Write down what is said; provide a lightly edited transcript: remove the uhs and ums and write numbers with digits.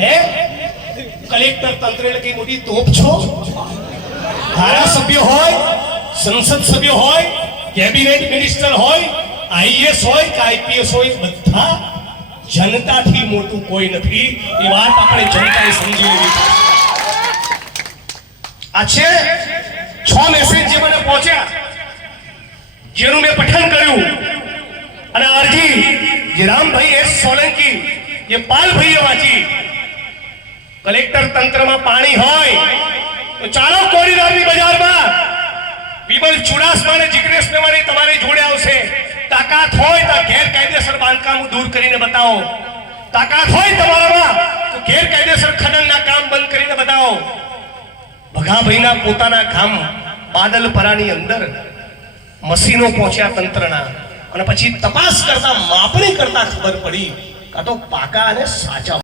હે કલેક્ટર તંત્ર એટલે કઈ મોટી તોપ છો? ધારાસભ્ય હોય, સંસદ સભ્ય હોય, કેબિનેટ મિનિસ્ટર હોય, આઈએસ હોય કે આઈપીએસ હોય, બધા જનતાથી મોટું કોઈ નથી. એ વાત આપણે જનતાએ સમજી લેવી. આ છે 6 મેસેજ જે મને પહોંચ્યા, જેનું મેં પઠન કર્યું, અને અરજી જે રામભાઈ એસ સોલંકી, જે પાલભાઈએ વાંચી. કલેક્ટર તંત્રમાં પાણી હોય તો ચાલો કોરિડોરની બજારમાં વિમલ ચુડાસમા અને જિગ્નેશ મેવાણી તમારી જોડે આવશે. તાકાત હોય તો ગેરકાયદેસર બાંધકામ દૂર કરીને બતાવો. તાકાત હોય તમારામાં તો ગેરકાયદેસર ખનનના કામ બંધ કરીને બતાવો. ભગાભાઈના પોતાના ગામ બાદલપરાની અંદર મશીનો પહોંચ્યા તંત્રના, અને પછી તપાસ કરતા, માપણી કરતા ખબર પડી કાં તો પાકા અને સાચા